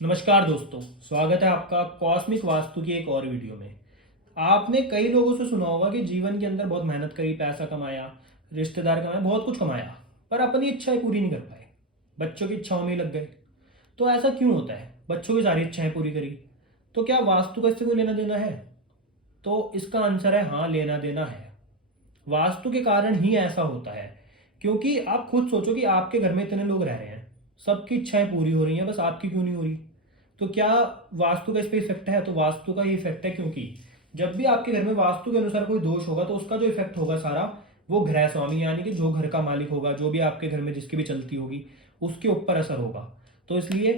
नमस्कार दोस्तों, स्वागत है आपका कॉस्मिक वास्तु की एक और वीडियो में। आपने कई लोगों से सुना होगा कि जीवन के अंदर बहुत मेहनत करी, पैसा कमाया, रिश्तेदार कमाए, बहुत कुछ कमाया, पर अपनी इच्छाएं पूरी नहीं कर पाए। बच्चों की इच्छाओं में ही लग गए। तो ऐसा क्यों होता है? बच्चों की सारी इच्छाएं पूरी करी, तो क्या वास्तु का इससे कोई लेना देना है? तो इसका आंसर है हाँ, लेना देना है। वास्तु के कारण ही ऐसा होता है, क्योंकि आप खुद सोचो कि आपके घर में इतने लोग रह रहे हैं, सबकी इच्छाएं पूरी हो रही हैं, बस आपकी क्यों नहीं हो रही? तो क्या वास्तु का इस पे इफेक्ट है? तो वास्तु का ही इफेक्ट है, क्योंकि जब भी आपके घर में वास्तु के अनुसार कोई दोष होगा तो उसका जो इफेक्ट होगा सारा, वो गृह स्वामी यानी कि जो घर का मालिक होगा, जो भी आपके घर में जिसकी भी चलती होगी, उसके ऊपर असर होगा। तो इसलिए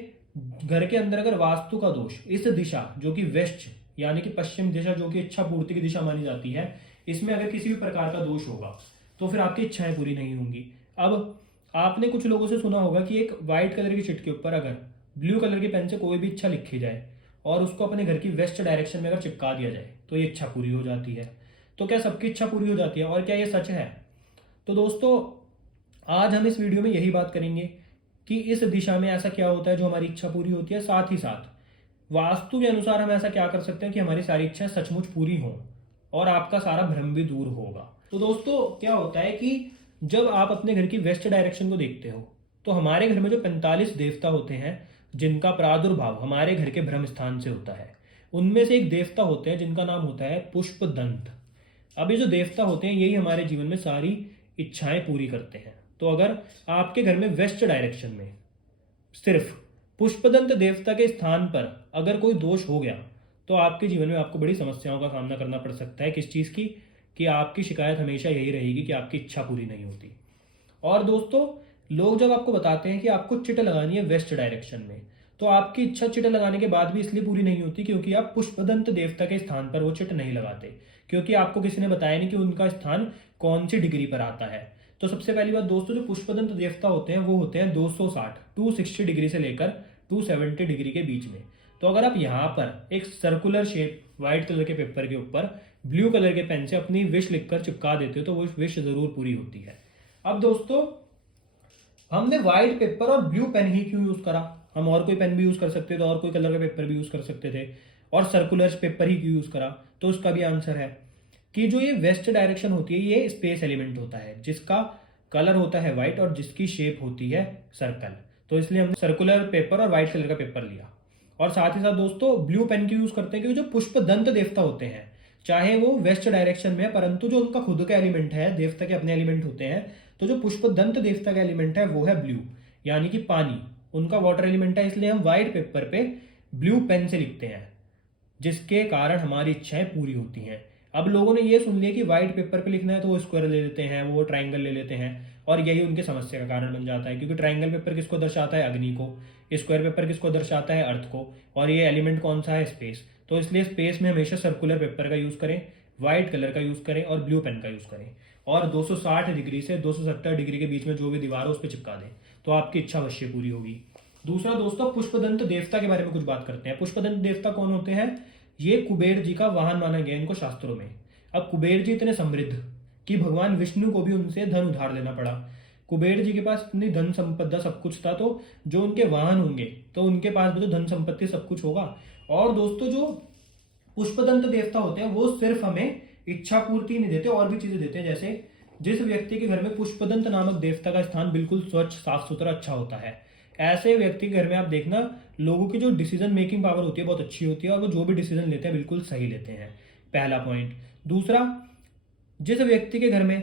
घर के अंदर अगर वास्तु का दोष, इस दिशा जो कि वेस्ट यानी कि पश्चिम दिशा, जो कि इच्छा पूर्ति की दिशा मानी जाती है, इसमें अगर किसी भी प्रकार का दोष होगा तो फिर आपकी इच्छाएं पूरी नहीं होंगी। अब आपने कुछ लोगों से सुना होगा कि एक वाइट कलर की चिट के ऊपर अगर ब्लू कलर की पेन से कोई भी इच्छा लिखी जाए और उसको अपने घर की वेस्ट डायरेक्शन में अगर चिपका दिया जाए तो ये इच्छा पूरी हो जाती है। तो क्या सबकी इच्छा पूरी हो जाती है और क्या ये सच है? तो दोस्तों, आज हम इस वीडियो में यही बात करेंगे कि इस दिशा में ऐसा क्या होता है जो हमारी इच्छा पूरी होती है, साथ ही साथ वास्तु के अनुसार हम ऐसा क्या कर सकते हैं कि हमारी सारी इच्छाएं सचमुच पूरी हों और आपका सारा भ्रम भी दूर होगा। तो दोस्तों, क्या होता है कि जब आप अपने घर की वेस्ट डायरेक्शन को देखते हो तो हमारे घर में जो 45 देवता होते हैं जिनका प्रादुर्भाव हमारे घर के ब्रह्म स्थान से होता है, उनमें से एक देवता होते हैं जिनका नाम होता है पुष्पदंत। अब ये जो देवता होते हैं यही हमारे जीवन में सारी इच्छाएं पूरी करते हैं। तो अगर आपके घर में वेस्ट डायरेक्शन में सिर्फ पुष्पदंत देवता के स्थान पर अगर कोई दोष हो गया तो आपके जीवन में आपको बड़ी समस्याओं का सामना करना पड़ सकता है। किस चीज़ की? कि आपकी शिकायत हमेशा यही रहेगी कि आपकी इच्छा पूरी नहीं होती। और दोस्तों, लोग जब आपको बताते हैं कि आपको चिट लगानी है वेस्ट डायरेक्शन में, तो आपकी इच्छा चिट लगाने के बाद भी इसलिए पूरी नहीं होती क्योंकि आप पुष्पदंत देवता के स्थान पर वो चिट नहीं लगाते, क्योंकि आपको किसी ने बताया नहीं कि उनका स्थान कौन सी डिग्री पर आता है। तो सबसे पहली बात दोस्तों, जो पुष्पदंत देवता होते हैं वो होते हैं 260 डिग्री से लेकर 270 डिग्री के बीच में। तो अगर आप यहाँ पर एक सर्कुलर शेप व्हाइट कलर के पेपर के ऊपर ब्लू कलर के पेन से अपनी विश लिखकर चिपका देते हो तो वो विश जरूर पूरी होती है। अब दोस्तों, हमने व्हाइट पेपर और ब्लू पेन ही क्यों यूज करा? हम और कोई पेन भी यूज कर सकते थे और कोई कलर का पेपर भी यूज कर सकते थे, और सर्कुलर पेपर ही क्यों यूज करा? तो उसका भी आंसर है कि जो ये वेस्ट डायरेक्शन होती है ये स्पेस एलिमेंट होता है जिसका कलर होता है व्हाइट और जिसकी शेप होती है सर्कल। तो इसलिए हमने सर्कुलर पेपर और व्हाइट कलर का पेपर लिया। और साथ ही साथ दोस्तों, ब्लू पेन क्यों यूज करते हैं? क्योंकि जो पुष्प दंत देवता होते हैं, चाहे वो वेस्ट डायरेक्शन में है, परंतु जो उनका खुद का एलिमेंट है, देवता के अपने एलिमेंट होते हैं, तो जो पुष्प दंत देवता का एलिमेंट है वो है ब्लू, यानी कि पानी। उनका वाटर एलिमेंट है, इसलिए हम व्हाइट पेपर पे ब्लू पेन से लिखते हैं, जिसके कारण हमारी इच्छाएं पूरी होती हैं। अब लोगों ने ये सुन लिया कि व्हाइट पेपर पे लिखना है तो वो स्क्वायर ले लेते हैं, वो ट्राइंगल ले लेते हैं, और यही उनकी समस्या का कारण बन जाता है। क्योंकि ट्राइंगल पेपर किसको दर्शाता है? अग्नि को। स्क्वायर पेपर किसको दर्शाता है? अर्थ को। और ये एलिमेंट कौन सा है? स्पेस। तो इसलिए स्पेस में हमेशा सर्कुलर पेपर का यूज करें, व्हाइट कलर का यूज करें और ब्लू पेन का यूज करें, और 260 डिग्री से 270 डिग्री के बीच में जो भी दीवार हो उस पर चिपका दें, तो आपकी इच्छा अवश्य पूरी होगी। दूसरा दोस्तों, पुष्पदंत देवता के बारे में कुछ बात करते हैं। पुष्पदंत देवता कौन होते हैं? ये कुबेर जी का वाहन माना गया इनको शास्त्रों में। अब कुबेर जी इतने समृद्ध कि भगवान विष्णु को भी उनसे धन उधार लेना पड़ा। कुबेर जी के पास इतनी धन संपदा सब कुछ था, तो जो उनके वाहन होंगे तो उनके पास भी तो धन संपत्ति सब कुछ होगा। और दोस्तों, जो पुष्पदंत देवता होते हैं वो सिर्फ हमें इच्छा पूर्ति नहीं देते, और भी चीजें देते हैं। जैसे जिस व्यक्ति के घर में पुष्पदंत नामक देवता का स्थान बिल्कुल स्वच्छ, साफ सुथरा, अच्छा होता है, ऐसे व्यक्ति के घर में आप देखना लोगों की जो डिसीजन मेकिंग पावर होती है बहुत अच्छी होती है, और वो जो भी डिसीजन लेते हैं बिल्कुल सही लेते हैं। पहला पॉइंट। दूसरा, जिस व्यक्ति के घर में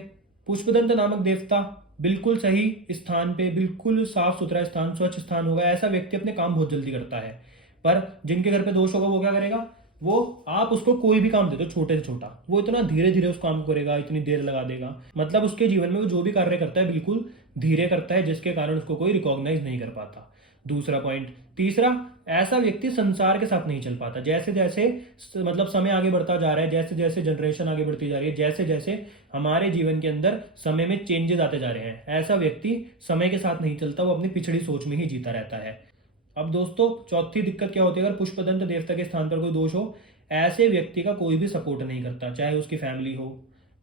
पुष्पदंत नामक देवता बिल्कुल सही स्थान पे, बिल्कुल साफ सुथरा स्थान, स्वच्छ स्थान होगा, ऐसा व्यक्ति अपने काम बहुत जल्दी करता है। पर जिनके घर पे दोष होगा वो क्या करेगा? वो आप उसको कोई भी काम दे दो, छोटे से छोटा, वो इतना धीरे धीरे उस काम को करेगा, इतनी देर लगा देगा। मतलब उसके जीवन में वो जो भी कार्य करता है बिल्कुल धीरे करता है, जिसके कारण उसको कोई रिकॉग्नाइज नहीं कर पाता। दूसरा पॉइंट। तीसरा, ऐसा व्यक्ति संसार के साथ नहीं चल पाता। जैसे जैसे मतलब समय आगे बढ़ता जा रहा है, जैसे जैसे जनरेशन आगे बढ़ती जा रही है, जैसे जैसे हमारे जीवन के अंदर समय में चेंजेस आते जा रहे हैं, ऐसा व्यक्ति समय के साथ नहीं चलता, वो अपनी पिछड़ी सोच में ही जीता रहता है। अब दोस्तों, चौथी दिक्कत क्या होती है? अगर पुष्पदंत देवता के स्थान पर कोई दोष हो, ऐसे व्यक्ति का कोई भी सपोर्ट नहीं करता, चाहे उसकी फैमिली हो,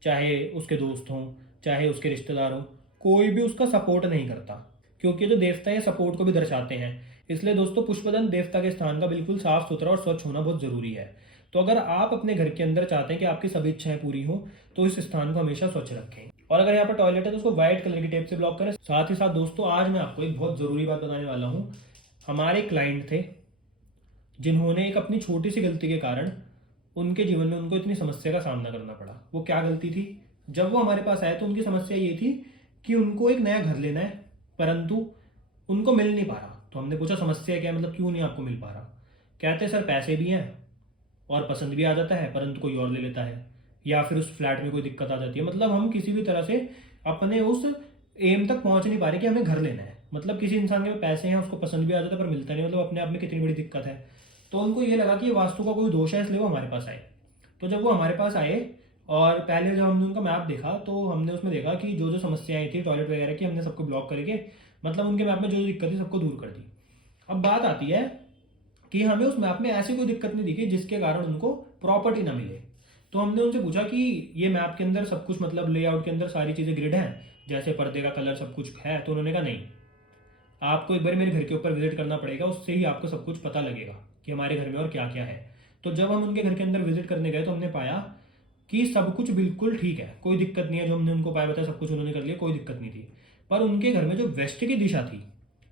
चाहे उसके दोस्त हों, चाहे उसके रिश्तेदार हो, कोई भी उसका सपोर्ट नहीं करता। क्योंकि जो देवता है सपोर्ट को भी दर्शाते हैं। इसलिए दोस्तों पुष्पदंत देवता के स्थान का बिल्कुल साफ सुथरा और स्वच्छ होना बहुत जरूरी है। तो अगर आप अपने घर के अंदर चाहते हैं कि आपकी सभी इच्छाएं पूरी हो तो इस स्थान को हमेशा स्वच्छ रखें। और अगर यहाँ पर टॉयलेट है तो उसको व्हाइट कलर की टेप से ब्लॉक करें। साथ ही साथ दोस्तों आज मैं आपको एक बहुत जरूरी बात बताने वाला हूँ। हमारे क्लाइंट थे जिन्होंने एक अपनी छोटी सी गलती के कारण उनके जीवन में उनको इतनी समस्या का सामना करना पड़ा। वो क्या गलती थी? जब वो हमारे पास आए तो उनकी समस्या ये थी कि उनको एक नया घर लेना है परंतु उनको मिल नहीं पा रहा। तो हमने पूछा समस्या क्या है, मतलब क्यों नहीं आपको मिल पा रहा? कहते सर पैसे भी हैं और पसंद भी आ जाता है परंतु कोई और ले लेता है, या फिर उस फ्लैट में कोई दिक्कत आ जाती है। मतलब हम किसी भी तरह से अपने उस एम तक पहुंच नहीं पा रहे कि हमें घर लेना है। मतलब किसी इंसान के पैसे हैं, उसको पसंद भी आ जाता है पर मिलता नहीं, मतलब अपने आप में कितनी बड़ी दिक्कत है। तो उनको ये लगा कि ये वास्तु का कोई दोष है, इसलिए वो हमारे पास आए। तो जब वो हमारे पास आए और पहले जब हमने उनका मैप देखा तो हमने उसमें देखा कि जो जो समस्याएं थी टॉयलेट वगैरह की, हमने सबको ब्लॉक करके मतलब उनके मैप में जो जो दिक्कत थी सबको दूर कर दी। अब बात आती है कि हमें उस मैप में ऐसी कोई दिक्कत नहीं दिखी जिसके कारण उनको प्रॉपर्टी ना मिले। तो हमने उनसे पूछा कि ये मैप के अंदर सब कुछ मतलब लेआउट के अंदर सारी चीज़ें ग्रिड हैं, जैसे पर्दे का कलर सब कुछ है? तो उन्होंने कहा नहीं, आपको एक बार मेरे घर के ऊपर विजिट करना पड़ेगा, उससे ही आपको सब कुछ पता लगेगा कि हमारे घर में और क्या क्या है। तो जब हम उनके घर के अंदर विजिट करने गए तो हमने पाया कि सब कुछ बिल्कुल ठीक है, कोई दिक्कत नहीं है। जो हमने उनको पाया बताया सब कुछ उन्होंने कर लिया, कोई दिक्कत नहीं थी। पर उनके घर में जो वेस्ट की दिशा थी,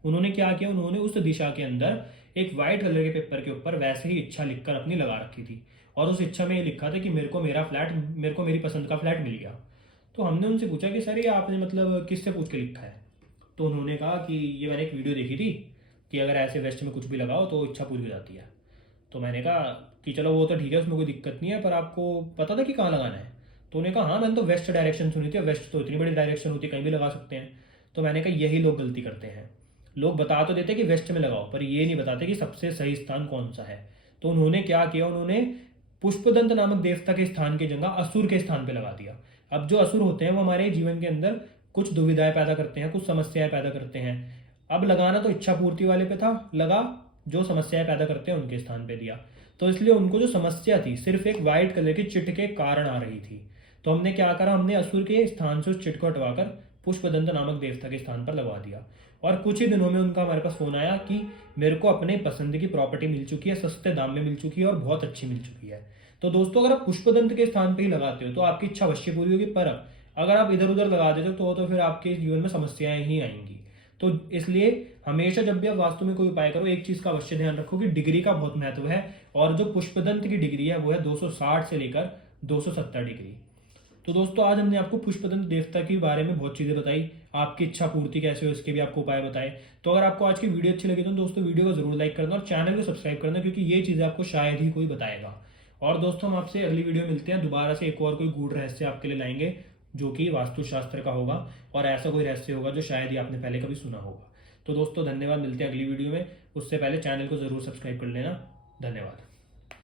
उन्होंने क्या किया, उन्होंने उस दिशा के अंदर एक वाइट कलर के पेपर के ऊपर वैसे ही इच्छा लिखकर अपनी लगा रखी थी। और उस इच्छा में ये लिखा था कि मेरे को मेरा फ्लैट, मेरे को मेरी पसंद का फ्लैट मिल गया। तो हमने उनसे पूछा कि सर ये आपने मतलब किससे पूछ के लिखा है? तो उन्होंने कहा कि ये मैंने एक वीडियो देखी थी कि अगर ऐसे वेस्ट में कुछ भी लगाओ तो इच्छा पूरी हो जाती है। तो मैंने कहा कि चलो वो तो ठीक है, उसमें कोई दिक्कत नहीं है, पर आपको पता था कि कहाँ लगाना है? तो उन्होंने कहा हाँ मैंने तो वेस्ट डायरेक्शन सुनी थी, वेस्ट तो इतनी बड़ी डायरेक्शन होती है, कहीं भी लगा सकते हैं। तो मैंने कहा यही लोग गलती करते हैं। लोग बता तो देते कि वेस्ट में लगाओ, पर ये नहीं बताते कि सबसे सही स्थान कौन सा है। तो उन्होंने क्या किया, उन्होंने पुष्पदंत नामक देवता के स्थान की जगह असुर के स्थान पे लगा दिया। अब जो असुर होते हैं वो हमारे जीवन के अंदर कुछ दुविधाएं पैदा करते हैं, कुछ समस्याएं पैदा करते हैं। अब लगाना तो इच्छा पूर्ति वाले पे था, लगा जो समस्याएं पैदा करते हैं उनके स्थान पे दिया। तो इसलिए उनको जो समस्या थी सिर्फ एक वाइट कलर की चिट के कारण आ रही थी। तो हमने क्या करा, हमने असुर के स्थान से उस चिट को हटवाकर पुष्पदंत नामक देवता के स्थान पर लगवा दिया। और कुछ ही दिनों में उनका हमारे पास फोन आया कि मेरे को अपने पसंद की प्रॉपर्टी मिल चुकी है, सस्ते दाम में मिल चुकी है और बहुत अच्छी मिल चुकी है। तो दोस्तों अगर आप पुष्पदंत के स्थान पर ही लगाते हो तो आपकी इच्छा अवश्य पूरी होगी, पर अगर आप इधर उधर लगा देते हो तो फिर आपके जीवन में समस्याएं ही आएंगी। तो इसलिए हमेशा जब भी आप वास्तु में कोई उपाय करो एक चीज का अवश्य ध्यान रखो कि डिग्री का बहुत महत्व है। और जो पुष्पदंत की डिग्री है वो है 260 से लेकर 270 डिग्री। तो दोस्तों आज हमने आपको पुष्पदंत देवता के बारे में बहुत चीजें बताई, आपकी इच्छा पूर्ति कैसे हो इसके भी आपको उपाय बताए। तो अगर आपको आज की वीडियो अच्छी लगी तो दोस्तों वीडियो को जरूर लाइक करना और चैनल को सब्सक्राइब करना, क्योंकि ये चीजें आपको शायद ही कोई बताएगा। और दोस्तों हम आपसे अगली वीडियो मिलते हैं, दोबारा से एक और कोई गूढ़ रहस्य आपके लिए लाएंगे जो कि वास्तुशास्त्र का होगा और ऐसा कोई रहस्य होगा जो शायद ही आपने पहले कभी सुना होगा। तो दोस्तों धन्यवाद, मिलते हैं अगली वीडियो में। उससे पहले चैनल को जरूर सब्सक्राइब कर लेना। धन्यवाद।